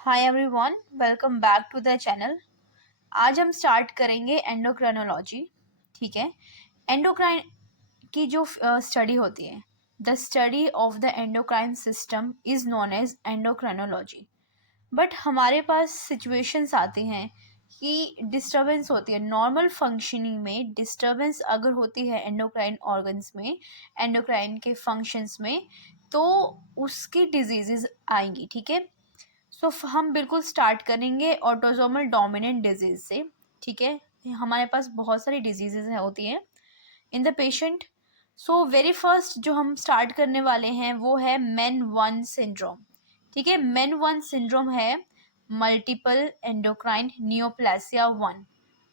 Hi everyone, welcome back to the channel. आज हम start करेंगे एंडोक्राइनोलॉजी। ठीक है। एंडोक्राइन की जो स्टडी होती है, the study of the endocrine system is known as endocrinology. But हमारे पास सिचुएशंस आती हैं कि डिस्टरबेंस होती है, नॉर्मल फंक्शनिंग में डिस्टरबेंस अगर होती है एंडोक्राइन ऑर्गन्स में, एंडोक्राइन के फंक्शंस में, तो उसकी डिजीजेज आएंगी। ठीक है। हम बिल्कुल स्टार्ट करेंगे ऑटोसोमल डोमिनेंट डिजीज से। ठीक है। हमारे पास बहुत सारी डिजीजेज होती हैं in the patient. So very first जो हम स्टार्ट करने वाले हैं वो है मेन वन सिंड्रोम। ठीक है। मेन वन सिंड्रोम है multiple endocrine neoplasia one.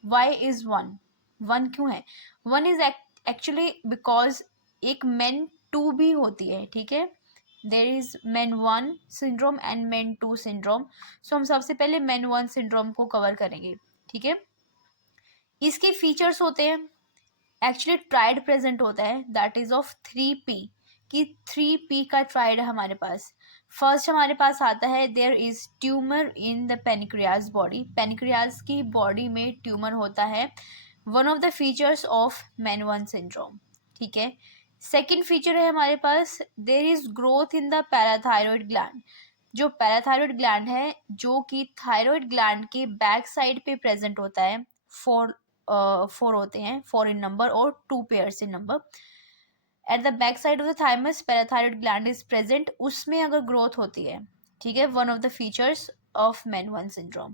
Why is one? One क्यों है? वन इज एक्चुअली बिकॉज एक मेन टू भी होती है। ठीक है। There is MEN one syndrome and MEN two syndrome. So हम सबसे पहले मेन वन सिंड्रोम को कवर करेंगे। ठीक है। इसके फीचर्स होते हैं, एक्चुअली ट्राइड प्रेजेंट होता है, दैट इज ऑफ 3P कि 3P का ट्राइड है हमारे पास। फर्स्ट हमारे पास आता है there is tumour in the pancreas body. Pancreas की बॉडी में ट्यूमर होता है, one of the features of MEN one syndrome. ठीक है। सेकेंड फीचर है हमारे पास there is growth in the parathyroid gland. जो पैराथायरॉयड ग्लैंड है जो कि थायरॉयड ग्लैंड के बैक साइड पे प्रेजेंट होता है, फोर होते हैं, 4 इन नंबर और 2 pairs in number. At the back side of the thymus parathyroid gland is present, उसमें अगर ग्रोथ होती है। ठीक है। One of the features of MEN one syndrome.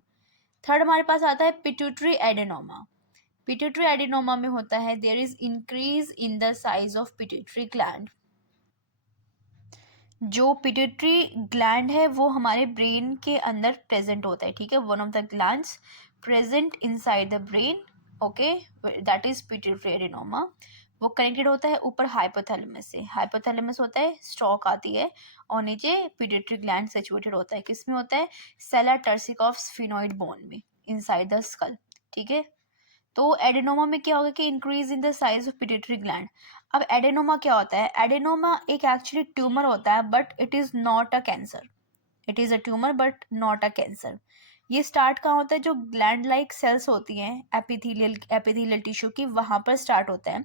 Third हमारे पास आता है पिट्यूटरी एडेनोमा। पिट्यूटरी एडेनोमा में होता है there is increase in the size of pituitary gland. जो पिट्यूटरी ग्लैंड है वो हमारे ब्रेन के अंदर प्रेजेंट होता है। ठीक है। One of the glands present inside the brain, okay, that is pituitary adenoma. वो कनेक्टेड होता है ऊपर हाइपोथैलेमस से। हाइपोथैलेमस होता है, स्टॉक आती है, और नीचे पिट्यूटरी ग्लैंड सिचुएटेड होता है। किसमें होता है? सेला टर्सिकॉफ स्फिनोइड बोन में, इनसाइड द स्कल। ठीक है। तो एडेनोमा में क्या होगा कि increase in the size of pituitary gland. अब एडेनोमा क्या होता है? एडेनोमा एक एक्चुअली ट्यूमर होता है but it is not a cancer. It is a tumour but not a cancer. ये स्टार्ट कहाँ होता है? जो ग्लैंड लाइक सेल्स होती हैं एपिथेलियल टिश्यू की, वहां पर स्टार्ट होता है।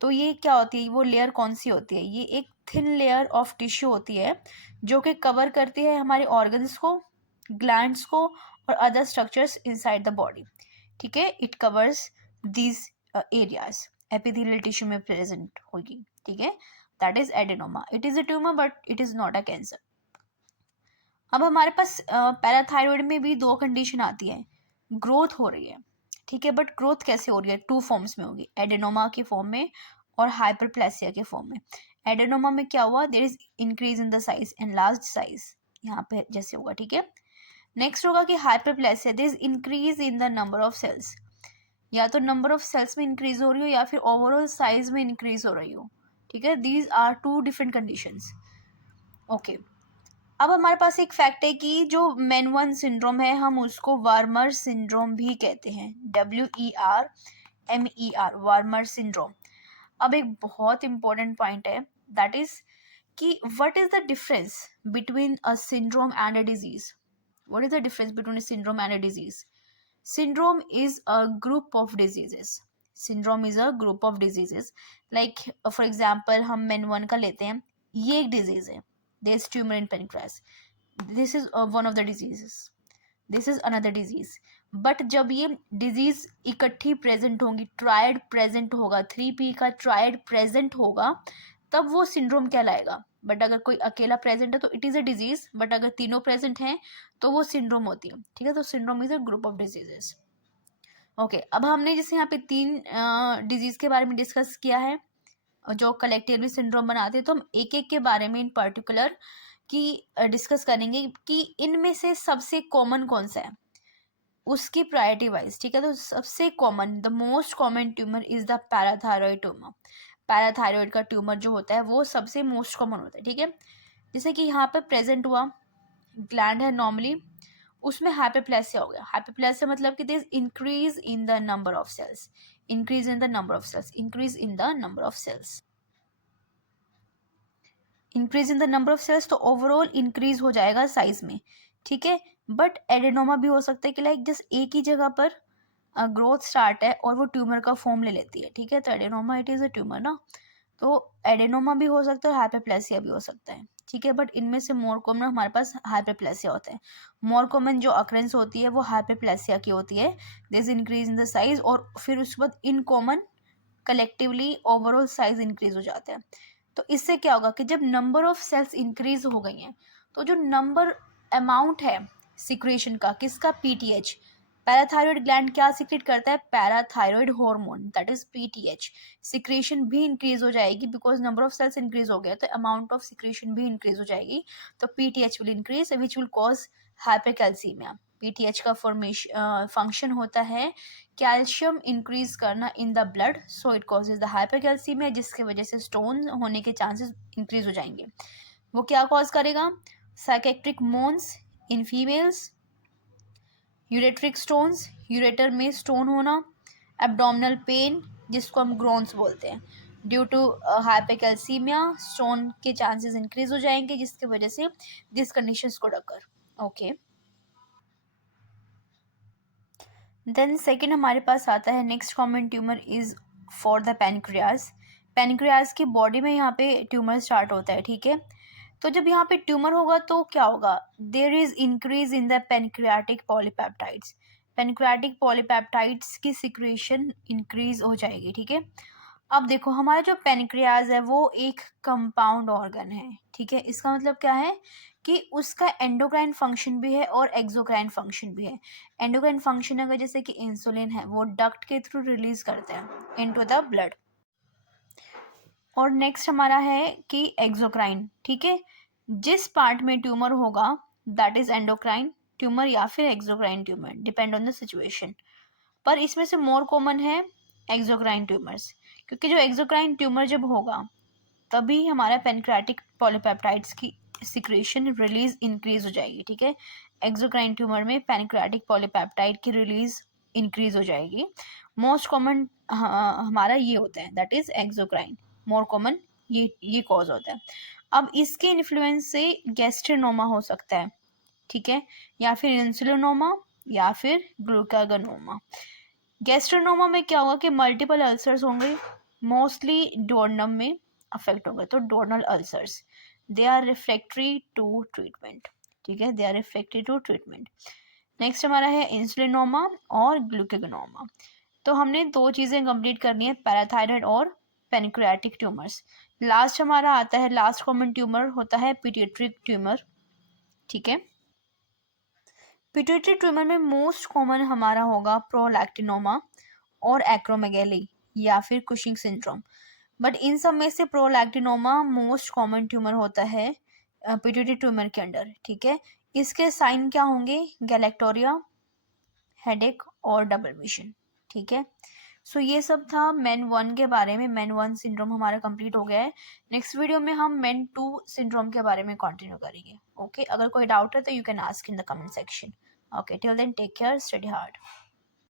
तो ये क्या होती है? वो लेयर कौन सी होती है? ये एक थिन लेयर ऑफ टिश्यू होती है जो कि कवर करती है हमारे ऑर्गन्स को, ग्लैंड्स को और other structures inside the body. ठीक है। It covers these areas, epithelial tissue में प्रेजेंट होगी। ठीक है। That is adenoma. It is a tumour but it is not a cancer. अब हमारे पास पैराथायरॉयड में भी दो कंडीशन आती है। ग्रोथ हो रही है, ठीक है, बट ग्रोथ कैसे हो रही है? 2 फॉर्म्स में होगी, एडेनोमा के फॉर्म में और हाइपरप्लेसिया के फॉर्म में। एडेनोमा में क्या हुआ? There is increase in the size and large size, यहाँ पे जैसे होगा। ठीक है। नेक्स्ट होगा कि hyperplasia, there is increase in the number of cells. या तो नंबर ऑफ सेल्स में इंक्रीज हो रही हो या फिर ओवरऑल साइज में इंक्रीज हो रही हो। ठीक है। These are 2 different conditions. Okay. अब हमारे पास एक फैक्ट है कि जो मेन वन सिंड्रोम है हम उसको वार्मर सिंड्रोम भी कहते हैं, WERMER, वार्मर सिंड्रोम। अब एक बहुत इंपॉर्टेंट पॉइंट है, दैट इज कि what is the difference between a syndrome and a disease? What is the difference between a syndrome and a disease? Syndrome is a group of diseases. Syndrome is a group of diseases. Like for example हम main one का लेते हैं, ये एक disease है, there is tumor in pancreas. This is one of the diseases. This is another disease. But जब ये disease इकट्ठी प्रेजेंट होंगी, ट्रायड प्रेजेंट होगा, 3P का ट्रायड प्रेजेंट होगा, तब वो सिंड्रोम कहलाएगा। बट अगर कोई अकेला प्रेजेंट है तो it is a disease, but अगर तीनों प्रेजेंट हैं तो वो सिंड्रोम होती है। ठीक है। तो syndrome is a group of diseases. Okay. अब हमने जैसे यहाँ पे 3 डिजीज के बारे में डिस्कस किया है जो कलेक्टिवली सिंड्रोम बनाते हैं, तो हम एक एक के बारे में इन पर्टिकुलर की डिस्कस करेंगे कि इनमें से सबसे कॉमन कौन सा है, उसकी प्रायोरिटी वाइज। ठीक है। तो सबसे common, the most common tumour is the parathyroid tumour. Parathyroid का ट्यूमर जो होता है वो सबसे मोस्ट कॉमन होता है। ठीक है। जैसे कि यहाँ पे प्रेजेंट हुआ ग्लैंड है नॉर्मली, उसमें हाइपरप्लेसिया हो गया। हाइपरप्लेसिया मतलब कि this increase in the number of cells, increase in the number of cells, increase in the number of cells, increase in the number of cells, तो ओवरऑल इंक्रीज हो जाएगा size में। ठीक है। बट एडेनोमा भी हो सकता है कि लाइक जस्ट एक ही जगह पर ग्रोथ स्टार्ट है और वो ट्यूमर का फॉर्म ले लेती है, ठीक है। तो adenoma it is a tumour ना, तो एडेनोमा भी हो सकता है और हाइपरप्लेसिया भी हो सकता है, ठीक है। बट इनमें से मोर कॉमन हमारे पास हाइपरप्लेसिया होता है। मोर कॉमन जो अक्रेंस होती है वो हाइपरप्लेसिया की होती है, this increase in the size, और फिर उसके बाद in common collectively overall size increase हो जाता है। तो इससे क्या होगा कि जब नंबर ऑफ सेल्स इंक्रीज हो गई हैं तो जो नंबर अमाउंट है सिक्रेशन का, किसका, पीटीएच, पैराथायरॉयड ग्लैंड क्या सिक्रेट करता है, parathyroid hormone, that is PTH, secretion भी इंक्रीज हो जाएगी because number of cells increase हो गया तो अमाउंट ऑफ सिक्रेशन भी इंक्रीज हो जाएगी, तो PTH will increase which will cause hypercalcaemia. PTH का फॉर्मेशन फंक्शन होता है कैल्शियम इंक्रीज करना in the blood, so it causes the hypercalcaemia, जिसकी वजह से स्टोन होने के चांसेस इंक्रीज हो जाएंगे। वो क्या कॉज करेगा, psychiatric moans in females, ureteric stones, ureter में स्टोन होना, एब्डोमिनल पेन जिसको हम ग्रोन्स बोलते हैं, ड्यू टू हाइपरकैल्सीमिया स्टोन के चांसेस इंक्रीज हो जाएंगे जिसकी वजह से this conditions could occur. Okay, then second हमारे पास आता है next common tumour is for the pancreas. Pancreas की बॉडी में यहाँ पे ट्यूमर स्टार्ट होता है, ठीक है। तो जब यहाँ पे ट्यूमर होगा तो क्या होगा, there is increase in the pancreatic polypeptides, pancreatic polypeptides की सिक्रेशन इंक्रीज हो जाएगी, ठीक है। अब देखो हमारा जो पेनक्रियाज है वो एक कंपाउंड ऑर्गन है, ठीक है। इसका मतलब क्या है कि उसका एंडोक्राइन फंक्शन भी है और एक्सोक्राइन फंक्शन भी है। एंडोक्राइन फंक्शन अगर जैसे कि इंसुलिन है वो डक्ट के थ्रू रिलीज करते हैं इनटू द ब्लड, और नेक्स्ट हमारा है कि एक्सोक्राइन, ठीक है। जिस पार्ट में ट्यूमर होगा दैट इज एंडोक्राइन ट्यूमर या फिर exocrine tumour, depend on the situation, पर इसमें से मोर कॉमन है एक्सोक्राइन ट्यूमर्स, क्योंकि जो एक्सोक्राइन ट्यूमर जब होगा तभी हमारा पेनक्रियाटिक पॉलीपेप्टाइड्स की सिक्रेशन रिलीज इंक्रीज हो जाएगी, ठीक है। एक्सोक्राइन ट्यूमर में पेनक्रियाटिक पॉलीपेप्टाइड की रिलीज इंक्रीज हो जाएगी। मोस्ट कॉमन हमारा ये होता है that is exocrine, more common ये कॉज होता है। अब इसके इन्फ्लुएंस से गैस्ट्रिनोमा हो सकता है, ठीक है, या फिर इंसुलिनोमा या फिर ग्लूकागोनोमा। गैस्ट्रोनोमा में क्या होगा कि मल्टीपल अल्सर्स होंगे, मोस्टली डोर्नम में अफेक्ट होगा, तो duodenal ulcers they are refractory to treatment, ठीक है, they are refractory to treatment. Next हमारा है इंसुलिनोमा और ग्लूकागोनोमा। तो हमने दो चीज़ें कंप्लीट करनी है, पैराथायरॉयड और पेनक्रियाटिक ट्यूमर्स। लास्ट हमारा आता है, लास्ट कॉमन ट्यूमर होता है पिट्यूटरी ट्यूमर, ठीक है। पिट्यूटरी ट्यूमर में मोस्ट कॉमन हमारा होगा प्रोलैक्टिनोमा और एक्रोमेगैली या फिर कुशिंग सिंड्रोम, बट इन सब में से प्रोलैक्टिनोमा मोस्ट कॉमन ट्यूमर होता है पिट्यूटरी ट्यूमर के अंडर, ठीक है। इसके साइन क्या होंगे, गैलेक्टोरिया, हेडेक और डबल विजन, ठीक है। सो ये सब था मेन 1 के बारे में। मेन 1 सिंड्रोम हमारा कंप्लीट हो गया है। नेक्स्ट वीडियो में हम मेन 2 सिंड्रोम के बारे में कंटिन्यू करेंगे। ओके, अगर कोई डाउट है तो you can ask in the comment section. Okay, till then take care, study hard.